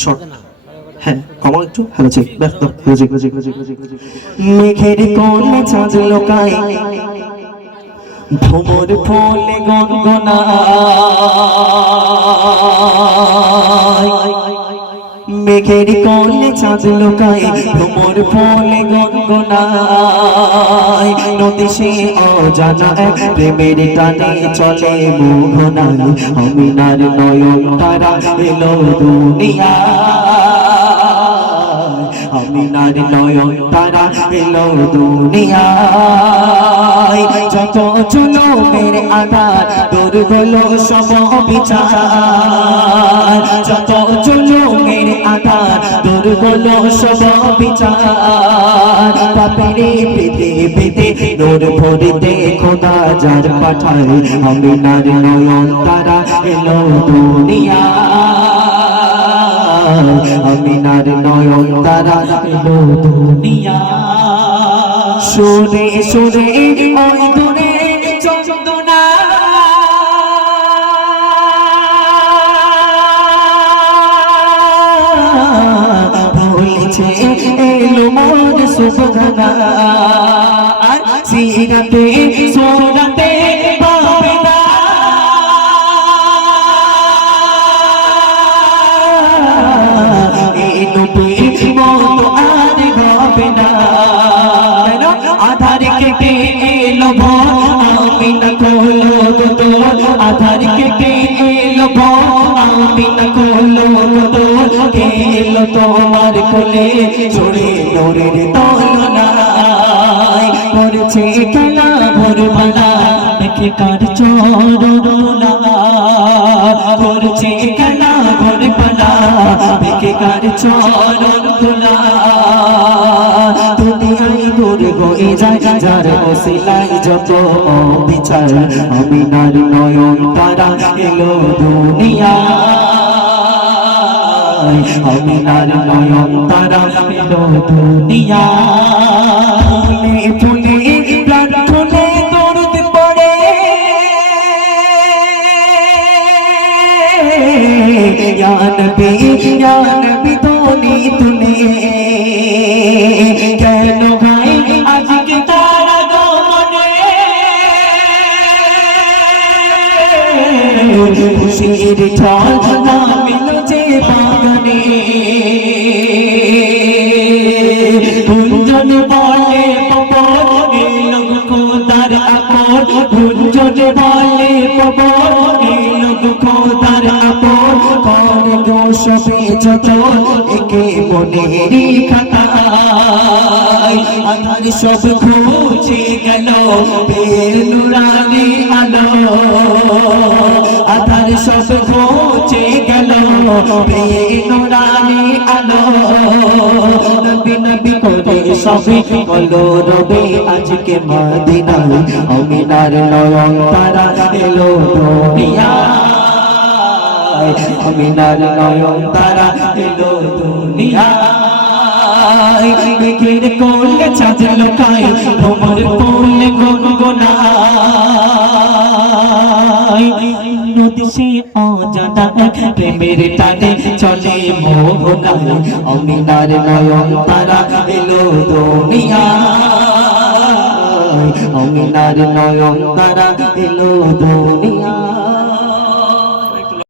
Short হ্যাঁ common একটু hello check back দাও হ্যালো চেক মেঘের কোলে চাঁদ লোকায় ভ্রমর ফলে গনগনায় মেঘের কোলে চাঁদ লোকায় ভ্রমর ফলে গনগনায় নদী সে অজানা এক প্রেমের টানে চলে মোহনায় আমিনার নয়ন তারা এলো দুনিয়া আমিনার নয়ন তারা এলো দুনিয়ায় যত জুলুমের আঘাত দূর হলো সব বিচার যত জুলুমের আঘাত দূর হলো সব বিচার পাপের পৃথিবীতে নূর ভরিতে খোদা যার পাঠায় আমিনার নয়ন তারা এলো দুনিয়ায় আমিনার নয়ন তারা এলো দুনিয়া সুরে সুরে ওই দূরে চন্দনা বলেছে এলো মোর সুবহানা আর সিরাতে সোরাতে পাবে না আধার কেটে এলো আমিনা কোলো তো আধার কেটে এলো আমিনা কোলো তো এলো তোমার কোলে জোরে নূরের তলনায় করছে খেলা ভোরবেলা দেখে কার চরণা করছে খেলা ভোরবেলা দেখে কার চরণ খোলা দুনিয়ায় দূর হয়ে যায় যার ওসিলায় যত বিচার আমিনার নয়ন তারা এলো দুনিয়ায় আমিনার নয়ন তারা এলো দুনিয়ায় ফুলে প্রাণ ফুলে দরুদ পড়ে ইয়া নবী তোনি তুলে কেন ভাই আজকে তারা গমনে খুশির ঢল নামিল যে বাগানে গুঞ্জন বলে পবন এলো খোদার আপন গুঞ্জন বলে পবন এলো খোদার আপন কর গো সবে যত একে মনেরই খাতায় আধার সব খুঁজে গেল বেনুরানি আলো আধার সব খুঁজে গেল বেনুরানি আলো নবী নবী করে সবে বলো রবে আজকে মদিনায় আমিনার নয়ন তারা এলো দুনিয়ায় আমিনার নয়ন তারা এলো দুনিয়ায় মেঘের কোলে চাঁদ লোকায় ভ্রমর ফলে গনগনায় নদী সে অজানা এক প্রেমের টানে চলে মোহনায় আমিনার নয়ন তারা এলো দুনিয়ায় আমিনার নয়ন তারা এলো দুনিয়ায়।